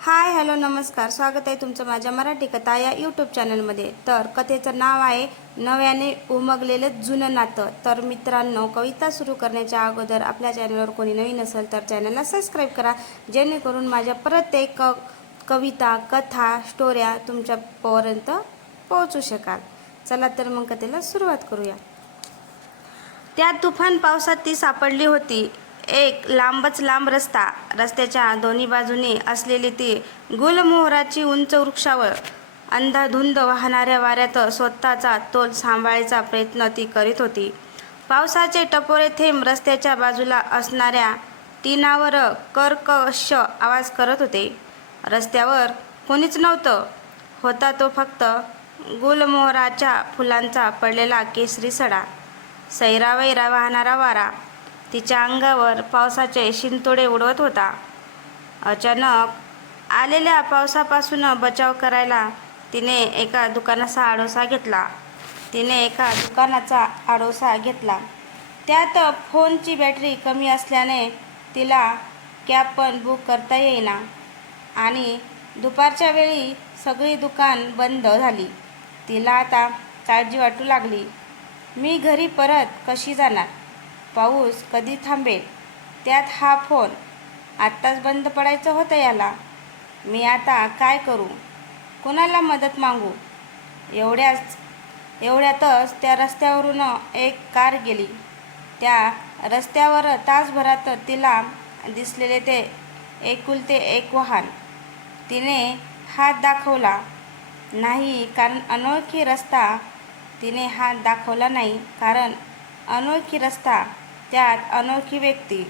Hi hello नमस्कार. स्वागत आहे तुमचं माझ्या मराठी कथा या यूट्यूब चॅनलमध्ये तर कथेचं नाव आहे नव्याने उमगलेलं जुनं नातं. तर मित्रांनो कविता सुरू करण्याच्या अगोदर आपल्या चॅनलवर कोणी नवीन असेल तर चॅनलला सबस्क्राईब करा. जेणेकरून माझ्या प्रत्येक क- कविता कथा स्टोऱ्या तुमच्यापर्यंत पोहोचू शकाल. चला तर मग कथेला सुरुवात करूया. त्या तुफान पावसात ती सापडली होती. एक लांबच लांब रस्ता. रस्त्याच्या दोन्ही बाजूने असलेली ती गुलमोहराची उंच वृक्षावर अंधाधुंद वाहणाऱ्या वाऱ्यात स्वतःचा तोल सांभाळायचा प्रयत्न ती करीत होती. पावसाचे टपोरे थेंब रस्त्याच्या बाजूला असणाऱ्या टीनावर कर्कश आवाज करत होते. रस्त्यावर कोणीच नव्हतं. होता तो फक्त गुलमोहराच्या फुलांचा पडलेला केसरी सडा. सैरावैरा वाहणारा वारा. तिच्या अंगावर पावसाचे शिंतोडे उडवत होता. अचानक आलेल्या पावसापासून बचाव करायला तिने एका दुकानाचा आडोसा घेतला. तिने एका दुकानाचा आडोसा घेतला. त्यात फोनची बॅटरी कमी असल्याने तिला कॅब पण बुक करता येईना आणि दुपारच्या वेळी सगळी दुकान बंद झाली. तिला आता काळजी वाटू लागली. मी घरी परत कशी जाणार? पाऊस कधी थांबेल? त्यात हा फोन आत्ताच बंद पडायचं होतं याला. मी आता काय करू? कुणाला मदत मागू? एवढ्याच एवढ्यातच त्या रस्त्यावरून एक कार गेली. त्या रस्त्यावर तासभरात तिला दिसलेले ते एकुलते एक वाहन. तिने हात दाखवला. नाही कारण अनोळखी रस्ता तिने हात दाखवला नाही कारण अनोळखी रस्ता त्यात अनोळखी व्यक्ती.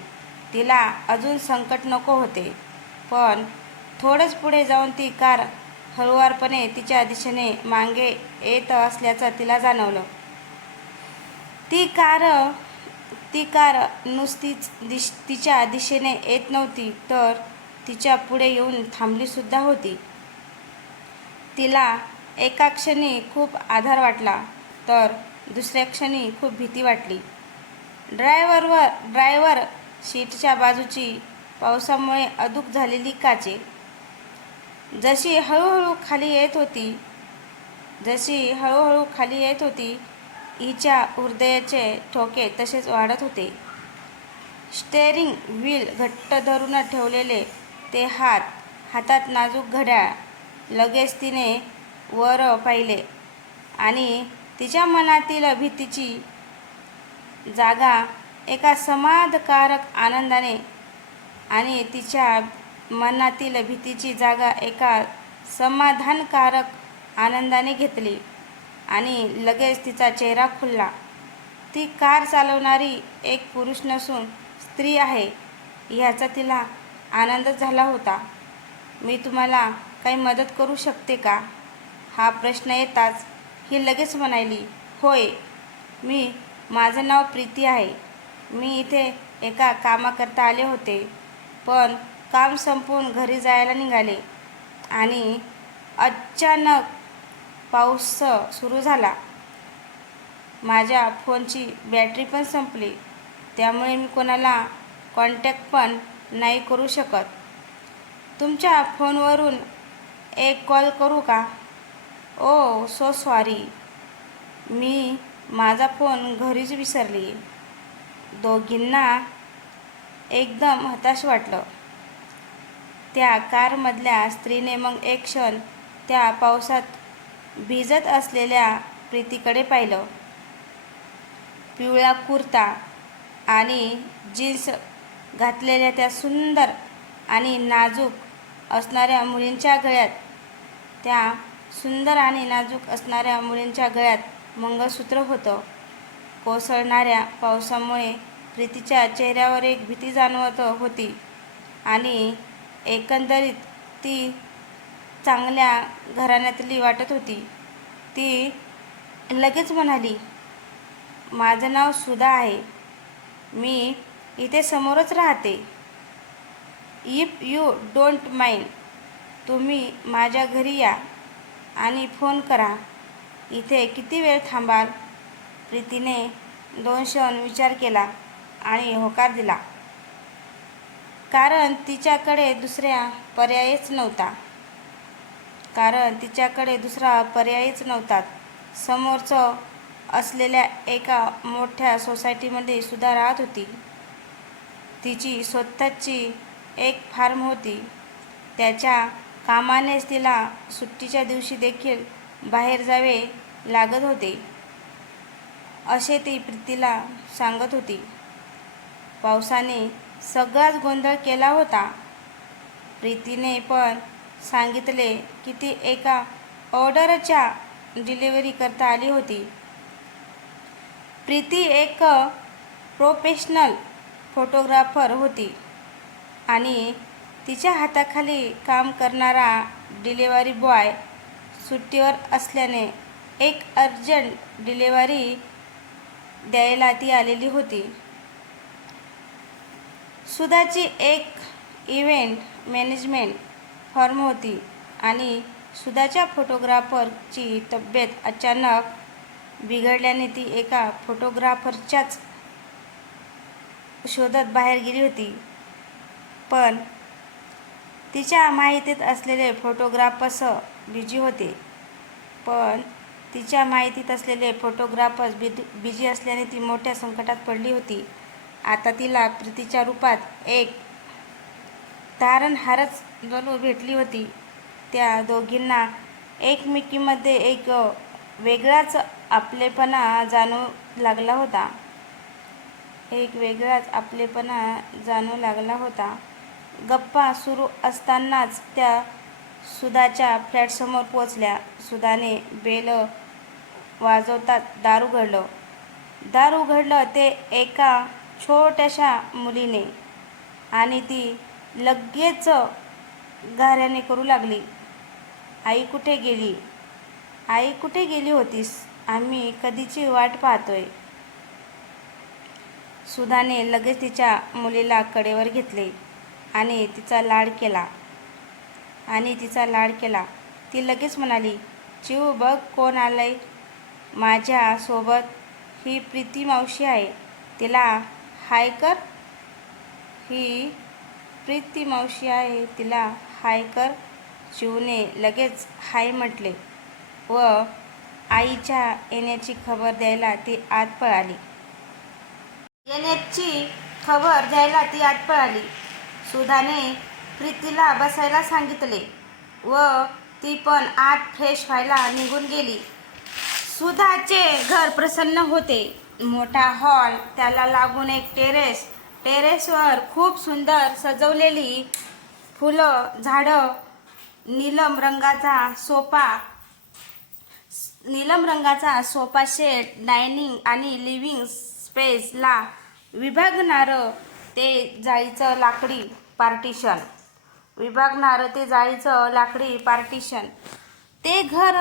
तिला अजून संकट नको होते. पण थोडंच पुढे जाऊन ती कार हळुवारपणे तिच्या दिशेने मागे येत असल्याचं तिला जाणवलं. ती कार ती कार नुसतीच दिश तिच्या दिशेने येत नव्हती तर तिच्या पुढे येऊन थांबलीसुद्धा होती. तिला एका क्षणी खूप आधार वाटला तर दुसऱ्या क्षणी खूप भीती वाटली. ड्रायव्हरवर ड्रायव्हर सीटच्या बाजूची पावसामुळे अदूक झालेली काचे. जशी हळूहळू खाली येत होती जशी हळूहळू खाली येत होती हिच्या हृदयाचे ठोके तसेच वाढत होते. स्टेअरिंग व्हील घट्ट धरून ठेवलेले ते हात हातात नाजूक घड्याळ लगेच तिने वर पाहिले आणि तिच्या मनातील भीतीची जागा एका समाधकारक आनंदाने आणि तिच्या मनातील भीतीची जागा एका समाधानकारक आनंदाने घेतली आणि लगेच तिचा चेहरा खुलला. ती कार चालवणारी एक पुरुष नसून स्त्री आहे ह्याचा तिला आनंदच झाला होता. मी तुम्हाला काही मदत करू शकते का? हा प्रश्न येताच ही लगेच म्हणाली होय मी माझं नाव प्रीती आहे. मी इथे एका कामाकरता आले होते पण काम संपवून घरी जायला निघाले आणि अचानक पाऊस सुरू झाला. माझ्या फोनची बॅटरी पण संपली. त्यामुळे मी कोणाला कॉन्टॅक्ट पण नाही करू शकत. तुमच्या फोनवरून एक कॉल करू का? ओ सो सॉरी. मी माझा फोन घरीच विसरली. दोघींना एकदम हताश वाटलं. त्या कारमधल्या स्त्रीने मग एक क्षण त्या पावसात भिजत असलेल्या प्रीतीकडे पाहिलं. पिवळा कुर्ता आणि जीन्स घातलेल्या त्या सुंदर आणि नाजूक असणाऱ्या मुलींच्या गळ्यात त्या सुंदर आणि नाजूक असणाऱ्या मुलींच्या गळ्यात मंगळसूत्र होतं. कोसळणाऱ्या पावसामुळे प्रीतीच्या चेहऱ्यावर एक भीती जाणवत होती आणि एकंदरीत ती चांगल्या घराण्यातली वाटत होती. ती लगेच म्हणाली माझं नाव सुधा आहे. मी इथे समोरच राहते. इफ यू डोंट माइंड तुम्ही माझ्या घरी या. आणि फोन करा. इथे किती वेळ थांबाल? प्रीतीने दोन क्षण विचार केला आणि होकार दिला. कारण तिच्याकडे दुसऱ्या पर्यायच नव्हता. कारण तिच्याकडे दुसरा पर्यायच नव्हता. समोरचं असलेल्या एका मोठ्या सोसायटीमध्ये सुद्धा राहत होती. तिची स्वतःची एक फार्म होती. त्याच्या कामानेच तिला सुट्टीच्या दिवशी देखील बाहेर जावे लागत होते असे ती प्रीतीला सांगत होती. पावसाने सगळाच गोंधळ केला होता. प्रीतीने पण सांगितले की ती एका ऑर्डरच्या डिलिव्हरी करता आली होती. प्रीती एक प्रोफेशनल फोटोग्राफर होती आणि तिच्या हाताखाली काम करणारा डिलेवरी बॉय सुट्टीवर असल्याने एक अर्जंट डिलेवरी द्यायला ती आलेली होती. सुधाची एक इव्हेंट मॅनेजमेंट फर्म होती आणि सुधाच्या फोटोग्राफरची तब्येत अचानक बिघडल्याने ती एका फोटोग्राफरच्याच शोधात बाहेर गेली होती. पण तिच्या माहितीत असलेले फोटोग्राफर्स बिझी होते. पण तिच्या माहितीत असलेले फोटोग्राफर्स बिद बिझी असल्याने ती मोठ्या संकटात पडली होती. आता तिला प्रीतीच्या रूपात एक तारणहारच जणू भेटली होती. त्या दोघींना एकमेकीमध्ये एक वेगळाच आपलेपणा जाणू लागला होता. एक वेगळाच आपलेपणा जाणू लागला होता. गप्पा सुरू असतानाच त्या सुधाच्या फ्लॅटसमोर पोचल्या सुधाने बेल वाजवतात दार उघडलं दार उघडलं ते एका छोट्याशा मुलीने आणि ती लगेच घाऱ्याने करू लागली. आई कुठे गेली? आई कुठे गेली होतीस? आम्ही कधीची वाट पाहतोय सुधाने लगेच तिच्या मुलीला कडेवर घेतले. आणि तिचा लाड केला. आणि तिचा लाड केला. ती लगेच म्हणाली चिव बघ कोण आलंय. माझ्यासोबत ही प्रीती मावशी आहे. तिला हाय कर. ही प्रीती मावशी आहे. तिला हाय कर. शिवने लगेच हाय म्हटले व आईच्या येण्याची खबर द्यायला ती आत पळाली. येण्याची खबर द्यायला ती आत पळाली. सुधाने प्रीतीला बसायला सांगितले व ती पण आत फ्रेश व्हायला निघून गेली. सुधाचे घर प्रसन्न होते. मोठा हॉल त्याला लागून एक टेरेस टेरेसवर खूप सुंदर सजवलेली फुलं झाडं नीलम रंगाचा सोफा नीलम रंगाचा सोफा सेट डायनिंग आणि लिव्हिंग स्पेसला विभागणारं ते जाळीचं लाकडी पार्टिशन. विभागणारं ते जाळीचं लाकडी पार्टिशन. ते घर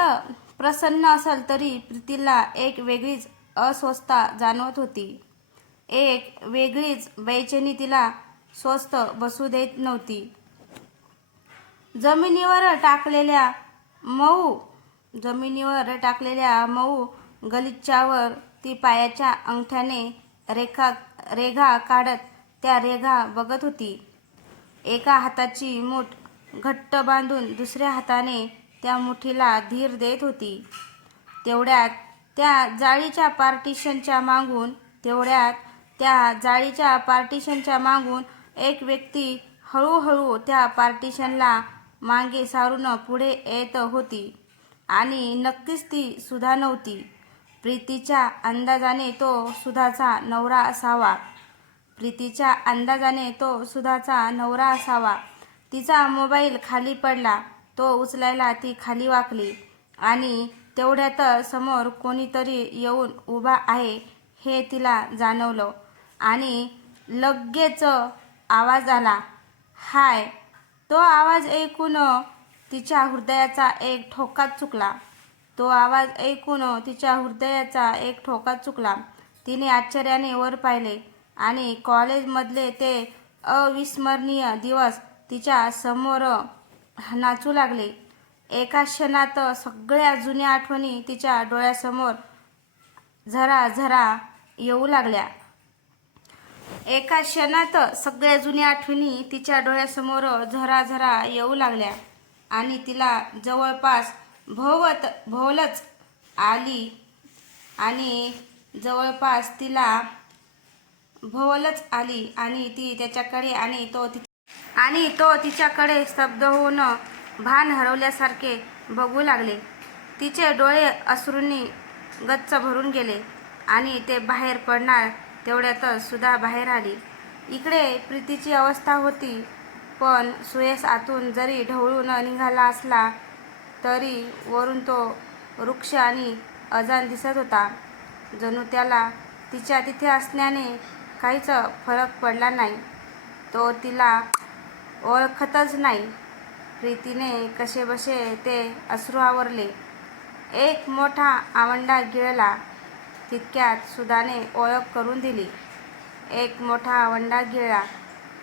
प्रसन्न असेल तरी प्रीतीला एक वेगळीच अस्वस्थता जाणवत होती. एक वेगळीच बेचैनी तिला स्वस्थ बसू देत नव्हती. जमिनीवर टाकलेल्या मऊ जमिनीवर टाकलेल्या मऊ गलिच्च्यावर ती पायाच्या अंगठ्याने रेखा रेघा काढत त्या रेघा बघत होती. एका हाताची मूठ घट्ट बांधून दुसऱ्या हाताने त्या मुठीला धीर देत होती. तेवढ्यात त्या जाळीच्या पार्टिशनच्या मागून तेवढ्यात त्या जाळीच्या पार्टिशनच्या मागून एक व्यक्ती हळूहळू त्या पार्टिशनला मागे सारून पुढे येत होती आणि नक्कीच ती सुधा नव्हती. प्रीतीच्या अंदाजाने तो सुधाचा नवरा असावा. प्रीतीच्या अंदाजाने तो सुधाचा नवरा असावा. तिचा मोबाईल खाली पडला. तो उचलायला ती खाली वाकली आणि तेवढ्यात समोर कोणीतरी येऊन उभा आहे हे तिला जाणवलं आणि लगेच आवाज आला. हाय. तो आवाज ऐकून तिच्या हृदयाचा एक ठोकाच चुकला. तो आवाज ऐकून तिच्या हृदयाचा एक ठोकाच चुकला. तिने आश्चर्याने वर पाहिले. आणि कॉलेजमधले ते अविस्मरणीय दिवस तिच्या समोर नाचू लागले. एका क्षणात सगळ्या जुन्या आठवणी तिच्या डोळ्यासमोर झरा झरा येऊ लागल्या. एका क्षणात सगळ्या जुन्या आठवणी तिच्या डोळ्यासमोर झरा झरा येऊ लागल्या आणि तिला जवळपास भोवत भोवलच आली आणि जवळपास तिला भोवलच आली आणि ती त्याच्याकडे आणि तो ति आणि तो तिच्याकडे स्तब्ध होऊन भान हरवल्यासारखे बघू लागले. तिचे डोळे अश्रूंनी गच्च भरून गेले आणि ते बाहेर पडणार तेवढ्यातच सुद्धा बाहेर आली. इकडे प्रीतीची अवस्था होती पण सुयस आतून जरी ढवळून निघाला असला तरी वरून तो वृक्ष आणि अजान दिसत होता. जणू त्याला तिच्या तिथे असण्याने काहीच फरक पडला नाही. तो तिला ओळखतच नाही. प्रीतीने कसेबसे ते अश्रू आवरले. एक मोठा आवंडा गिळला. तितक्यात सुधाने ओळख करून दिली. एक मोठा आवंडा गिळला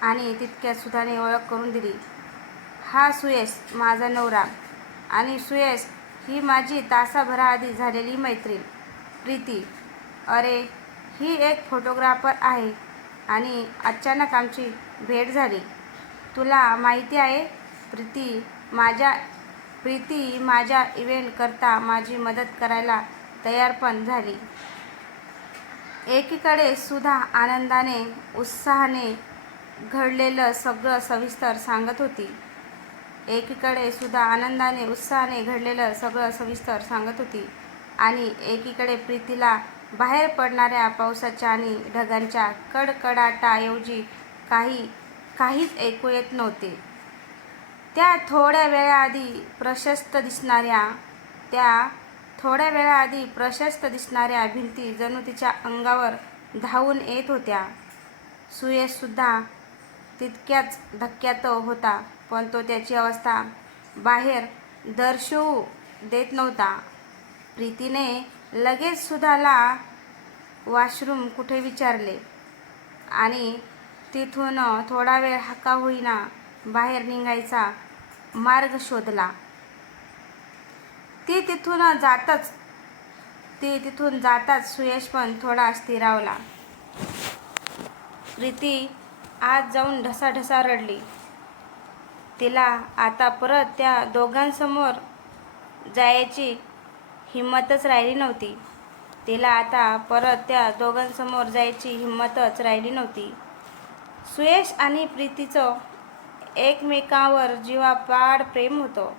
आणि तितक्यात सुधाने ओळख करून दिली. हा सुयश माझा नवरा. आणि सुयश ही माझी तासाभराआधी झालेली मैत्रीण. प्रीती. अरे ही एक फोटोग्राफर आहे आणि अचानक आमची भेट झाली. तुला माहिती आहे प्रीती माझ्या प्रीती माझ्या इव्हेंटकरता माझी मदत करायला तयार पण झाली. एकीकडे सुधा आनंदाने उत्साहाने घडलेलं सगळं सविस्तर सांगत होती. एकीकडे सुद्धा आनंदाने उत्साहाने घडलेलं सगळं सविस्तर सांगत होती आणि एकीकडे प्रीतीला बाहेर पडणाऱ्या पावसाच्या आणि ढगांच्या कडकडाटाऐवजी काही काहीच ऐकू येत नव्हते. त्या थोड्या वेळाआधी प्रशस्त दिसणाऱ्या त्या थोड्या वेळाआधी प्रशस्त दिसणाऱ्या भिंती जणू तिच्या अंगावर धावून येत होत्या. सुयशसुद्धा तितक्याच धक्क्यात होता पण तो त्याची अवस्था बाहेर दर्शवू देत नव्हता. प्रीतीने लगेच सुधाला वॉशरूम कुठे विचारले. आणि तिथून थोडा वेळ हाका होईना बाहेर निघायचा मार्ग शोधला. ती तिथून जातच ती तिथून जाताच सुयश पण थोडा स्थिरावला. प्रीती आज जाऊन ढसाढसा रडली. तिला आता परत त्या दोघांसमोर जायची हिंमतच राहिली नव्हती. तिला आता परत त्या दोघांसमोर जायची हिंमतच राहिली नव्हती. सुयश आणि प्रीतीचं एकमेकांवर जीवापाड प्रेम होतं.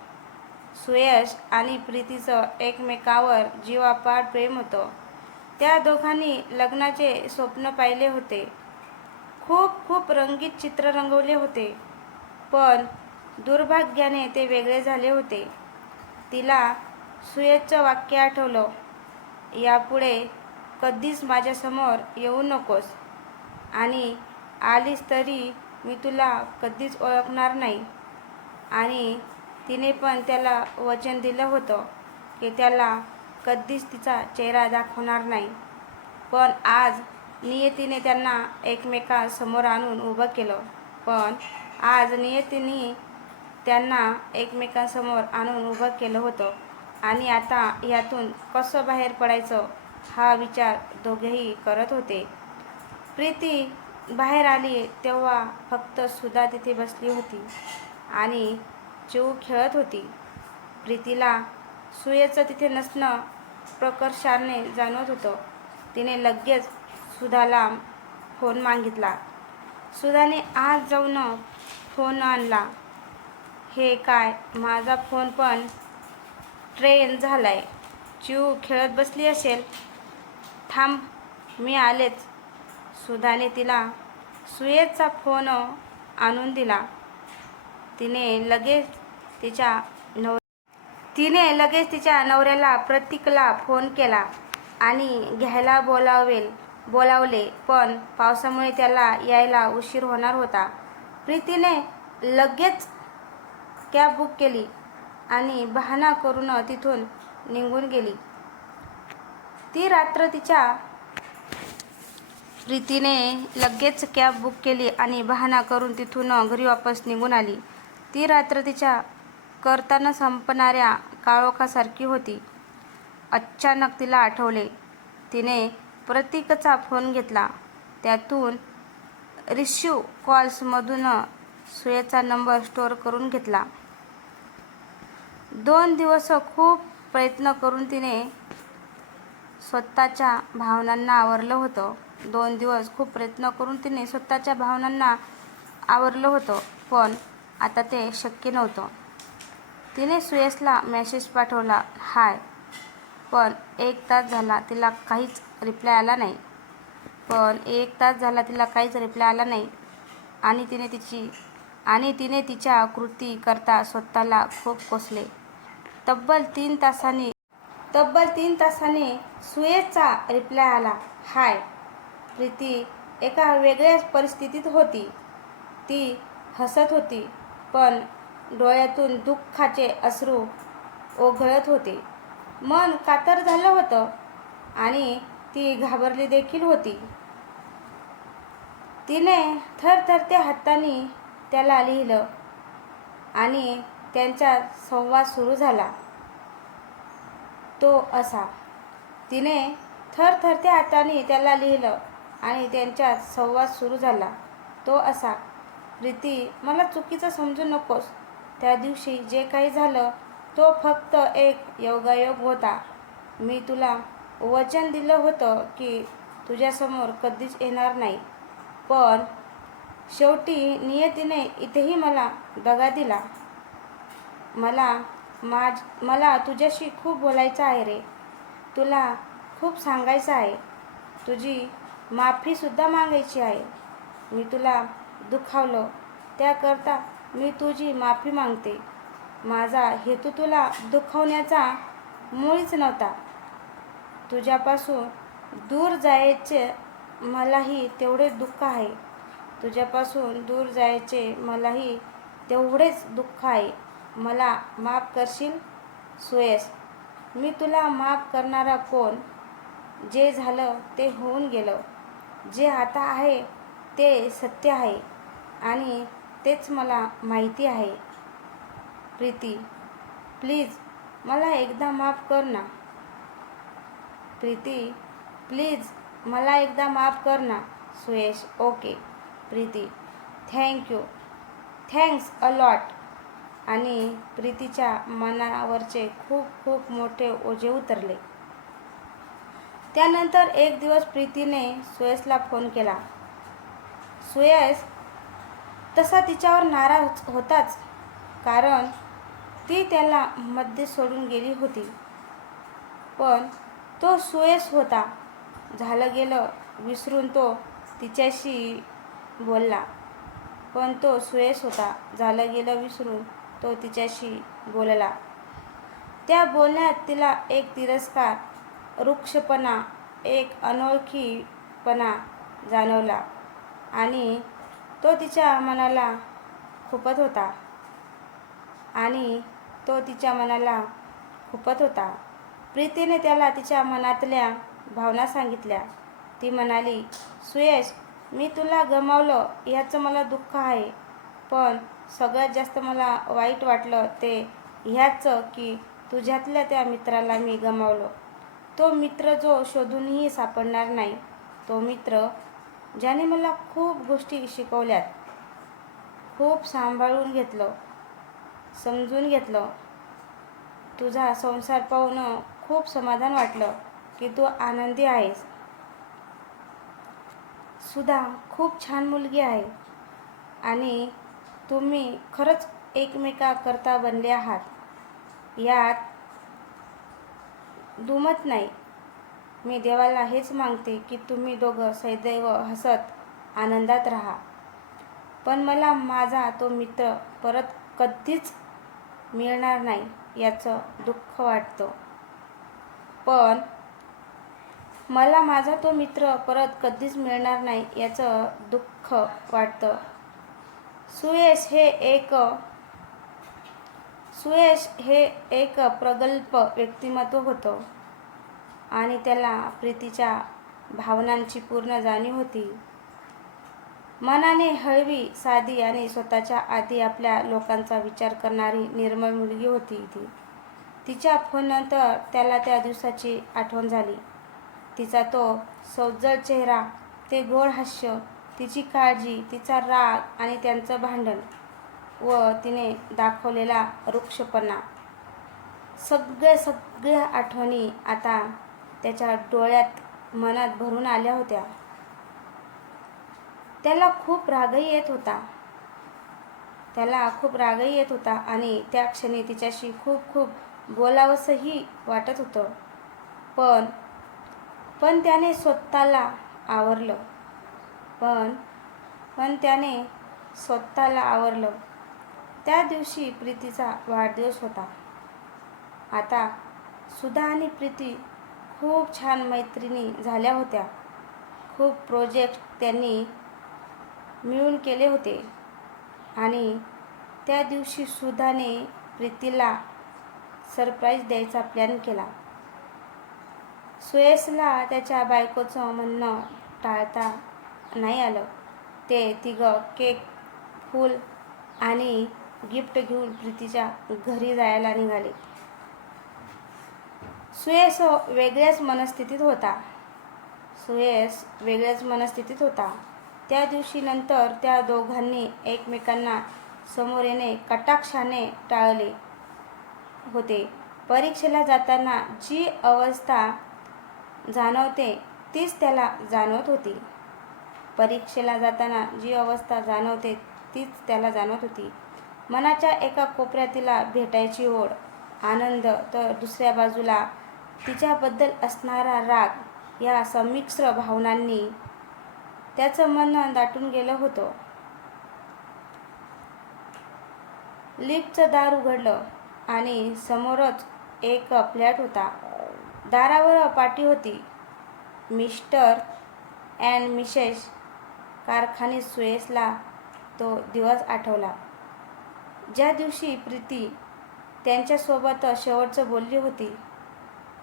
सुयश आणि प्रीतीचं एकमेकावर जीवापाड प्रेम होतं. त्या दोघांनी लग्नाचे स्वप्न पाहिले होते. खूप खूप रंगीत चित्र रंगवले होते. पण दुर्भाग्याने ते वेगळे झाले होते. तिला सुयेचं वाक्य आठवलं यापुढे कधीच माझ्यासमोर येऊ नकोस. आणि आलीस तरी मी तुला कधीच ओळखणार नाही. आणि तिने पण त्याला वचन दिलं होतं की त्याला कधीच तिचा चेहरा दाखवणार नाही. पण आज नियतीने त्यांना एकमेकांसमोर आणून उभं केलं. पण आज नियतीने त्यांना एकमेकांसमोर आणून उभं केलं होतं. आणि आता यातून कसं बाहेर पडायचं हा विचार दोघेही करत होते. प्रीती बाहेर आली तेव्हा फक्त सुधा तिथे बसली होती आणि चिऊ खेळत होती. प्रीतीला सुयेचं तिथे नसणं प्रकर्षाने जाणवत होतं. तिने लगेच सुधाला फोन मागितला. सुधाने आज जाऊन फोन आणला. हे काय माझा फोन पण ट्रेन झालाय. चिऊ खेळत बसली असेल. थांब मी आलेच. सुधाने तिला सुयेचा फोन आणून दिला. तिने लगेच तिच्या नव तिने लगेच तिच्या नवऱ्याला प्रतीकला फोन केला आणि घ्यायला बोलावेल बोलावले. पण पावसामुळे त्याला यायला उशीर होणार होता. प्रीतीने लगेच कॅब बुक केली. आणि बहाणा करून तिथून निघून गेली. ती रात्र तिच्या प्रीतीने लगेच कॅब बुक केली आणि बहाणा करून तिथून घरी वापस निघून आली. ती रात्र तिच्या करताना संपणाऱ्या काळोखासारखी होती. अचानक तिला आठवले. तिने प्रतीकचा फोन घेतला. त्यातून रिसिव्ह कॉल्समधून सुयेचा नंबर स्टोअर करून घेतला. दोन दिवस खूप प्रयत्न करून तिने स्वतःच्या भावनांना आवरलं होतं. दोन दिवस खूप प्रयत्न करून तिने स्वतःच्या भावनांना आवरलं होतं पण आता ते शक्य नव्हतं. तिने सुयसला मेसेज पाठवला हाय. पण एक तास झाला तिला काहीच रिप्लाय आला नाही. पण एक तास झाला तिला काहीच रिप्लाय आला नाही. आणि तिने तिची आणि तिने तिच्या कृती करता स्वतःला खूप कोसले. तब्बल तीन तासांनी तब्बल तीन तासांनी सुयेचा रिप्लाय आला. हाय प्रीती एका वेगळ्याच परिस्थितीत होती. ती हसत होती पण डोळ्यातून दुःखाचे अश्रू ओघळत होते. मन कातर झालं होतं आणि ती घाबरली देखील होती. तिने थरथरत्या हाताने त्याला लिहिलं आणि त्यांचा संवाद सुरू झाला. तो असा तिने थरथरत्या हाताने त्याला लिहिलं आणि त्यांच्यात संवाद सुरू झाला. तो असा प्रीती मला चुकीचं समजू नकोस. त्या दिवशी जे काही झालं तो फक्त एक योगायोग होता. मी तुला वचन दिलं होतं की तुझ्यासमोर कधीच येणार नाही. पण शेवटी नियतीने इथेही मला दगा दिला. मला माझ मला तुझ्याशी खूप बोलायचं आहे रे. तुला खूप सांगायचं आहे. तुझी माफीसुद्धा मागायची आहे. मी तुला दुखावलं. त्याकरता मी तुझी माफी मागते. माझा हेतू तुला दुखावण्याचा मुळीच नव्हता. तुझ्यापासून दूर जायचे मलाही तेवढे दुःख आहे. तुझ्यापासून दूर जायचे मलाही तेवढेच दुःख आहे. मला माफ करशील? सुयस मी तुला माफ करणारा कोण? जे झालं ते होऊन गेलं. जे आता आहे ते सत्य आहे आणि तेच मला माहिती आहे. प्रीती प्लीज मला एकदा माफ कर ना. प्रीती प्लीज मला एकदा माफ कर ना. Suyash okay. Preeti thank you. Thanks a lot. आणि प्रीतीच्या मनावरचे खूप खूप मोठे ओझे उतरले. त्यानंतर एक दिवस प्रीतीने सुयसला फोन केला. सुयस तसा तिच्यावर नाराज होताच कारण ती त्याला मध्ये सोडून गेली होती. पण तो सुयस होता. झालं गेलं विसरून तो तिच्याशी बोलला. पण तो सुयस होता. झालं गेलं विसरून तो तिच्याशी बोलला. त्या बोलण्यात तिला एक तिरस्कार वृक्षपणा एक अनोळखीपणा जाणवला आणि तो तिच्या मनाला खुपत होता आणि तो तिच्या मनाला खुपत होता. प्रीतीने त्याला तिच्या मनातल्या भावना सांगितल्या. ती म्हणाली सुयश मी तुला गमावलं याचं मला दुःख आहे पण सगळ्यात जास्त मला वाईट वाटलं ते ह्याचं की तुझ्यातल्या त्या मित्राला मी गमावलं. तो मित्र जो शोधूनही सापडणार नाही तो मित्र ज्याने मला खूप गोष्टी शिकवल्यात खूप सांभाळून घेतलं समजून घेतलं. तुझा संसार पाहून खूप समाधान वाटलं की तू आनंदी आहेस. सुद्धा खूप छान मुलगी आहे आणि तुम्ही खरंच एकमेकाकरता बनले आहात. यात दुमत नाही. मी देवाला हेच मागते की तुम्ही दोघं सदैव हसत आनंदात राहा. पण मला माझा तो मित्र परत कधीच मिळणार नाही याचं दुःख वाटतं. पण मला माझा तो मित्र परत कधीच मिळणार नाही याचं दुःख वाटतं. सुयश हे एक सुयश हे एक प्रगल्भ व्यक्तिमत्व होतं. आणि त्याला प्रीतीच्या भावनांची पूर्ण जाणीव होती. मनाने हळवी साधी आणि स्वतःच्या आधी आपल्या लोकांचा विचार करणारी निर्मळ मुलगी होती ती. तिच्या फोननंतर त्याला त्या दिवसाची आठवण झाली. तिचा तो सौज्जळ चेहरा ते गोड हास्य तिची काळजी तिचा राग आणि त्यांचं भांडण व तिने दाखवलेला वृक्षपणा सगळ्या सगळ्या आठवणी आता त्याच्या डोळ्यात मनात भरून आल्या होत्या. त्याला खूप रागही येत होता. त्याला खूप रागही येत होता आणि त्या क्षणी तिच्याशी खूप खूप बोलावंसंही वाटत होतं. पण पण त्याने स्वतःला आवरलं. पण पण त्याने स्वतःला आवरलं. त्या दिवशी प्रीतीचा वाढदिवस होता. आता सुधा आणि प्रीती खूप छान मैत्रिणी झाल्या होत्या. खूप प्रोजेक्ट त्यांनी मिळून केले होते. आणि त्या दिवशी सुधाने प्रीतीला सरप्राईज द्यायचा प्लॅन केला. सुयसला त्याच्या बायकोचं म्हणणं टाळता नाही आलं. ते तिघं केक फूल आणि गिफ्ट घेऊन प्रीतीच्या घरी जायला निघाले. सुयश वेगळ्याच मनस्थितीत होता. सुयश वेगळ्याच मनस्थितीत होता. त्या दिवशी नंतर त्या दोघांनी एकमेकांना समोर येणे कटाक्षाने टाळले होते. परीक्षेला जाताना जी अवस्था जाणवते तीच त्याला जाणवत होती. परीक्षेला जाताना जी अवस्था जाणवते तीच त्याला जाणवत होती. मनाच्या एका कोपऱ्यात तिला भेटायची ओढ आनंद तर दुसऱ्या बाजूला तिच्याबद्दल असणारा राग या संमिश्र भावनांनी त्याचं मन दाटून गेलं होतं. लिफ्टचं दार उघडलं आणि समोरच एक फ्लॅट होता. दारावर पाटी होती. मिस्टर अँड मिसेस कारखाने सुयसला तो दिवस आठवला. ज्या दिवशी प्रीती त्यांच्यासोबत शेवटचं बोलली होती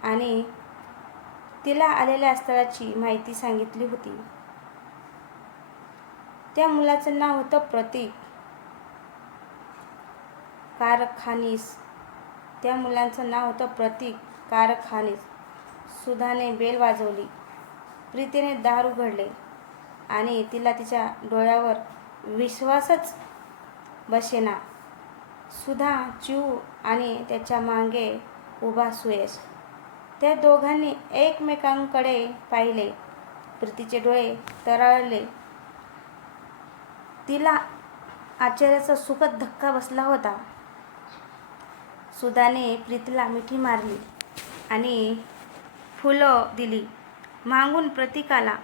आणि तिला आलेल्या स्थळाची माहिती सांगितली होती. त्या मुलाचं नाव होतं प्रतीक. कारखानीस. त्या मुलांचं नाव होतं प्रतीक कारखानीस. सुधाने बेल वाजवली. प्रीतीने दार उघडले. आणि तिला तिच्या डोळ्यावर विश्वासच बसेना. सुधा चिऊ आणि त्याच्यामागे उभा सुयश. त्या दोघांनी एकमेकांकडे पाहिले. प्रीतीचे डोळे तराळले. तिला आश्चर्याचा सुखद धक्का बसला होता. सुधाने प्रीतीला मिठी मारली आणि फुलं दिली. मागून प्रतीकाला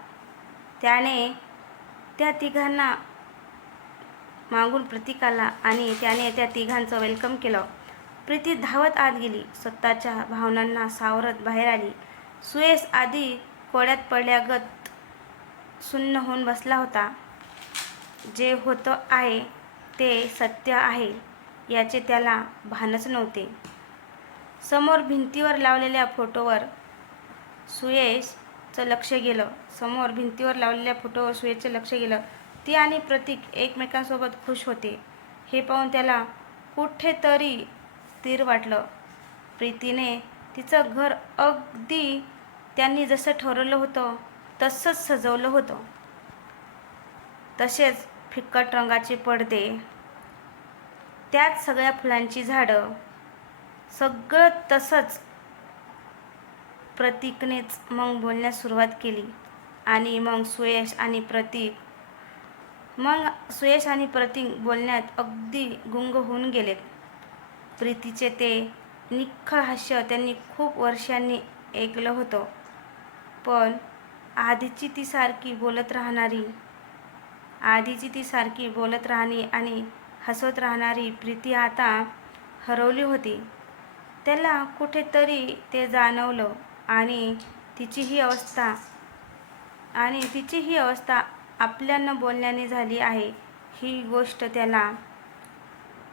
त्याने त्या तिघांना मागून प्रतीक आला आणि त्याने त्या तिघांचं वेलकम केलं. प्रीती धावत आत गेली. स्वतःच्या भावनांना सावरत बाहेर आली. सुयस आधी कोड्यात पडल्यागत सुन्न होऊन बसला होता. जे होतं आहे ते सत्य आहे याचे त्याला भानच नव्हते. समोर भिंतीवर लावलेल्या फोटोवर चं लक्ष गेलं. समोर भिंतीवर लावलेल्या फोटोवर सुयेचं लक्ष गेलं. ती आणि प्रतीक एकमेकांसोबत खुश होते. हे पाहून त्याला कुठेतरी स्थिर वाटलं. प्रीतीने तिचं घर अगदी त्यांनी जसं ठरवलं होतं तसंच सजवलं होतं. तसेच फिक्कट रंगाचे पडदे त्यात सगळ्या फुलांची झाडं सगळं तसंच प्रतीकनेच मग बोलण्यास सुरुवात केली. आणि मग सुयश आणि प्रतीक मग सुयश आणि प्रतीक बोलण्यात अगदी गुंग होऊन गेलेत. प्रीतीचे ते निखळ हास्य त्यांनी खूप वर्षांनी ऐकलं होतं. पण आधीची ती सारखी बोलत राहणारी आधीची ती सारखी बोलत राहणी आणि हसत राहणारी प्रीती आता हरवली होती. त्याला कुठेतरी ते जाणवलं. आणि तिची ही अवस्था आणि तिची ही अवस्था आपल्यानं बोलण्याने झाली आहे ही गोष्ट त्याला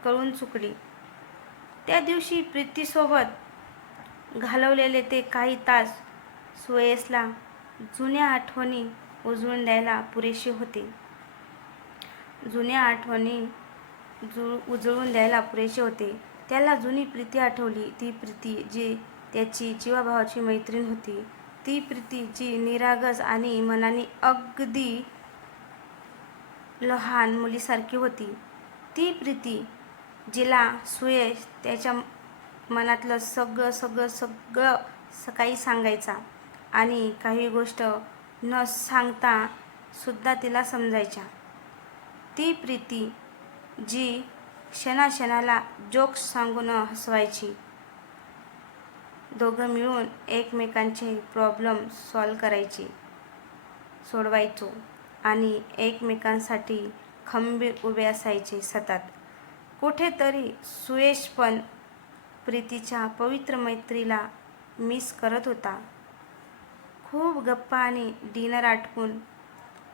कळून चुकली. त्या दिवशी प्रीतीसोबत घालवलेले ते काही तास सुयसला जुन्या आठवणी उजळून द्यायला पुरेसे होते. जुन्या आठवणी जु उजळून द्यायला पुरेसे होते. त्याला जुनी प्रीती आठवली. ती प्रीती जी त्याची जीवाभावाची मैत्रीण होती. ती प्रीती जी निरागस आणि मनाने अगदी लहान मुलीसारखी होती. ती प्रीती जिला सुयश त्याच्या मनातलं सगळं सगळं सगळं सकाळी सांगायचा आणि काही गोष्ट न सांगता सुद्धा तिला समजायच्या. ती प्रीती जी क्षणाक्षणाला जोक्स सांगून हसवायची. दोघं मिळून एकमेकांचे प्रॉब्लेम सॉल्व करायचे सोडवायचो आणि एकमेकांसाठी खंबीर उभे असायचे सतत. कुठेतरी सुयश पण प्रीतीच्या पवित्र मैत्रीला मिस करत होता. खूप गप्पा आणि डिनर आटपून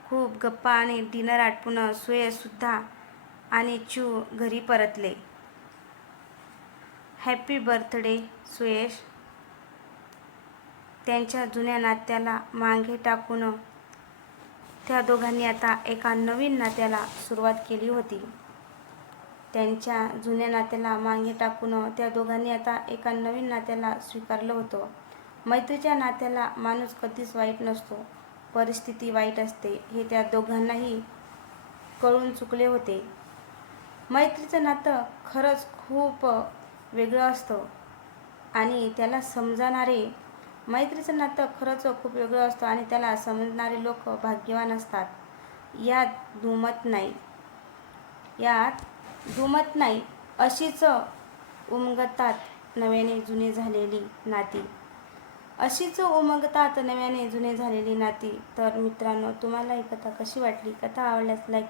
खूप गप्पा आणि डिनर आटपून सुयशसुद्धा आणि चू घरी परतले. Happy birthday Suyash. त्यांच्या जुन्या नात्याला मागे टाकून त्या दोघांनी आता एका नवीन नात्याला सुरुवात केली होती. त्यांच्या जुन्या नात्याला मागे टाकून त्या दोघांनी आता एका नवीन नात्याला स्वीकारलं होतं. मैत्रीच्या नात्याला माणूस कधीच वाईट नसतो. परिस्थिती वाईट असते हे त्या दोघांनाही कळून चुकले होते. मैत्रीचं नातं खरंच खूप वेगळं असतं आणि त्याला समजणारे मैत्रीचं नातं खरंच खूप वेगळं असतं आणि त्याला समजणारे लोक भाग्यवान असतात. यात दुमत नाही. यात दुमत नाही अशीच उमगतात नव्याने जुनी झालेली नाती. अशीच उमगतात नव्याने जुने झालेली नाती. तर मित्रांनो तुम्हाला ही कथा कशी वाटली? कथा आवडल्यास लाईक